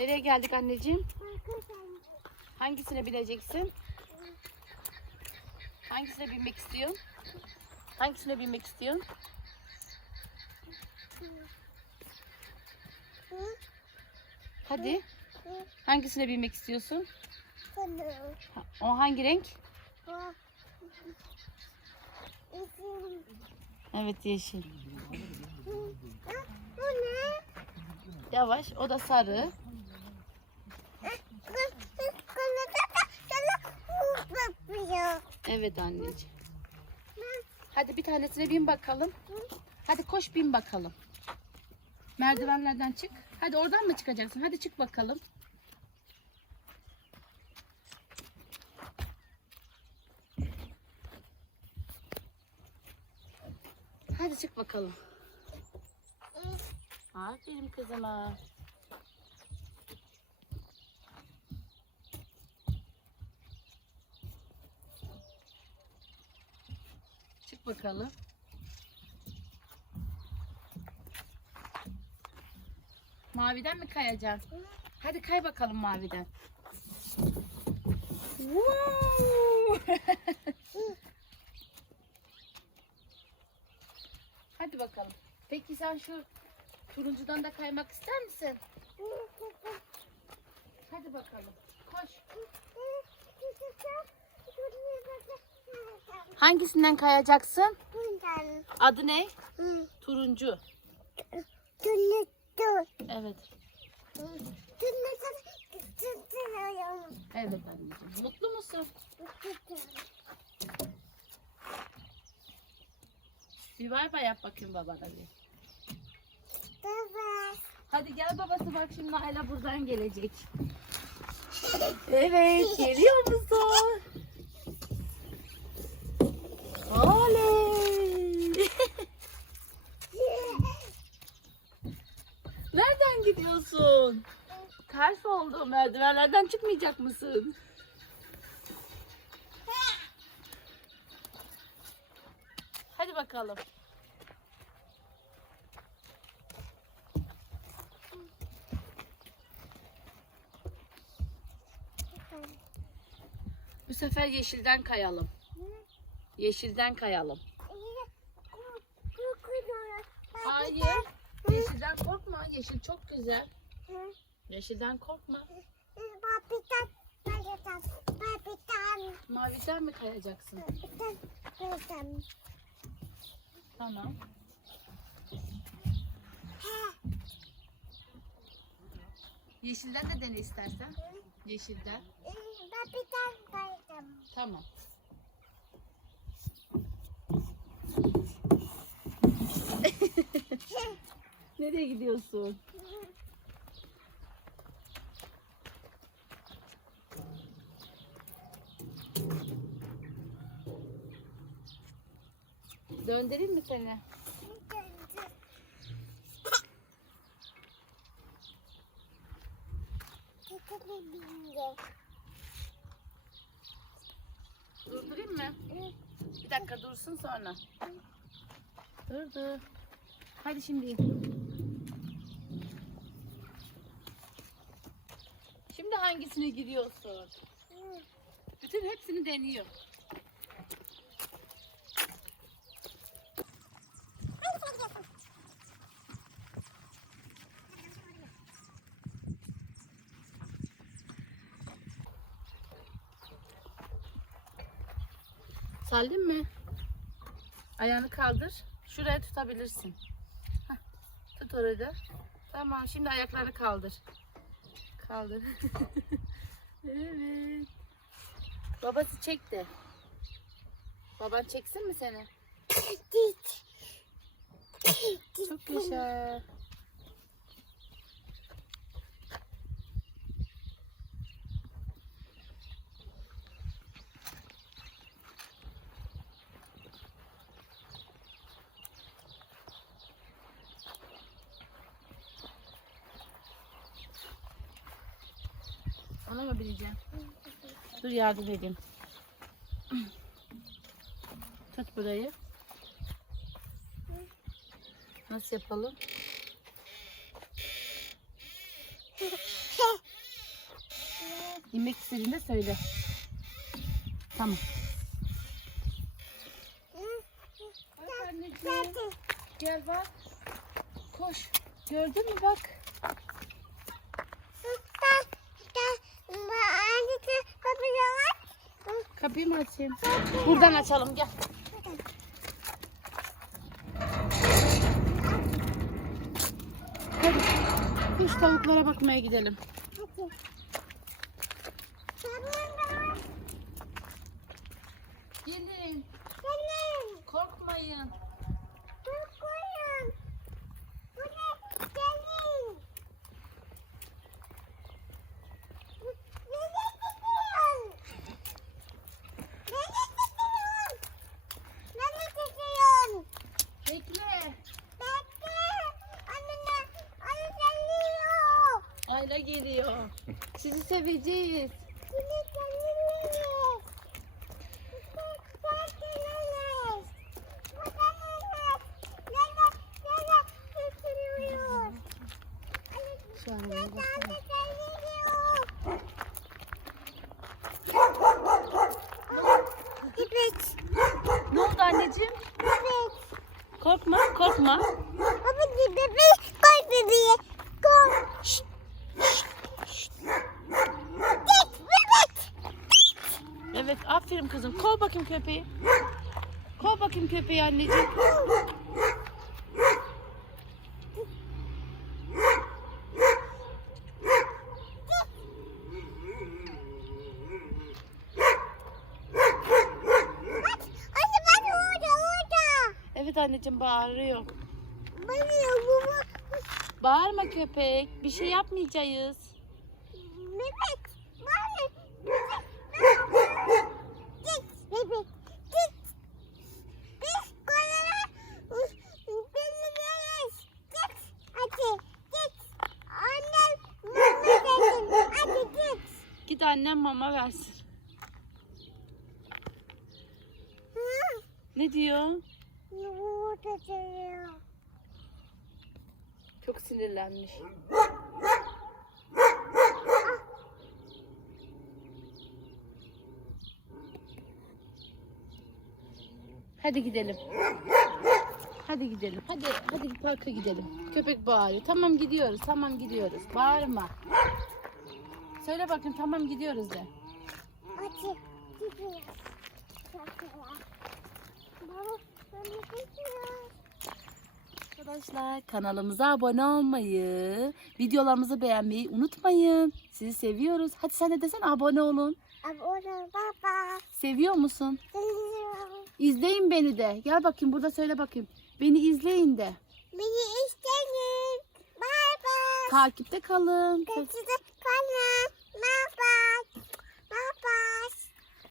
Nereye geldik anneciğim? Hangisine bineceksin? Hangisine binmek istiyorsun? Hangisine binmek istiyorsun? Hadi. Hangisine binmek istiyorsun? O hangi renk? Evet yeşil. Bu ne? Yavaş. O da sarı. Evet anneciğim. Hadi bir tanesine bin bakalım. Hadi koş bin bakalım. Merdivenlerden çık. Hadi oradan mı çıkacaksın? Hadi çık bakalım. Hadi çık bakalım. Aferin kızıma. Bakalım. Maviden mi kayacaksın? Hadi kay bakalım maviden. Hadi bakalım. Peki sen şu turuncudan da kaymak ister misin? Hadi bakalım. Koş. Hangisinden kayacaksın? Adı ne? Turuncu. Evet. Evet anneciğim. Mutlu musun? Bir bay bay yap bakayım babana bir. Hadi gel babası bak şimdi Ayla buradan gelecek. Evet geliyor musun? Oley! Nereden gidiyorsun? Ters oldu. Merdivenlerden çıkmayacak mısın? Hadi bakalım. Bu sefer yeşilden kayalım. Yeşilden kayalım. Hayır. Yeşilden korkma. Yeşil çok güzel. Yeşilden korkma. Maviden mi kayacaksın? Tamam. Yeşilden de dene istersen. Yeşilden. Tamam. Nereye gidiyorsun? Döndüreyim mi seni? Durdurayım mı? Bir dakika dursun sonra. Durdu. Hadi şimdi. Şimdi hangisine gidiyorsun? Bütün hepsini deniyor. Sallim mi? Ayağını kaldır. Şuraya tutabilirsin. Heh, tut orada. Tamam şimdi ayaklarını kaldır. Kaldır. evet. Babası çekti. Baban çeksin mi seni? Çok yaşa. Bineceğim? Dur yardım edeyim. Tut burayı. Nasıl yapalım? İnmek istediğinde söyle. Tamam. Gel bak. Koş. Gördün mü bak. Kapıyı mı açayım? Buradan açalım gel. Hadi. Kuş tavuklara bakmaya gidelim. Gelin. Korkmayın. Ayla geliyor. Sizi seveceğiz. Şu an. Evet. Ne oldu anneciğim? Evet. Korkma, korkma. Baba bebek aferin kızım. Kov bakayım köpeği. Kov bakayım köpeği anneciğim. Evet anneciğim bağırıyor. Bana baba. Bağırma köpek. Bir şey yapmayacağız. Bebek. Git annem mama versin. Ne diyor? Çok sinirlenmiş. Hadi gidelim. Hadi gidelim. Hadi hadi parka gidelim. Köpek bağırıyor. Tamam gidiyoruz. Tamam gidiyoruz. Bağırma. Söyle bakayım tamam gidiyoruz de. Hadi gidiyor. Baba ben gidiyorum. Arkadaşlar kanalımıza abone olmayı, videolarımızı beğenmeyi unutmayın. Sizi seviyoruz. Hadi sen de desene abone olun. Abone baba. Seviyor musun? Seviyorum. İzleyin beni de. Gel bakayım burada söyle bakayım. Beni izleyin de. Beni isteyin. Bye bye. Takipte kalın. Kaçıda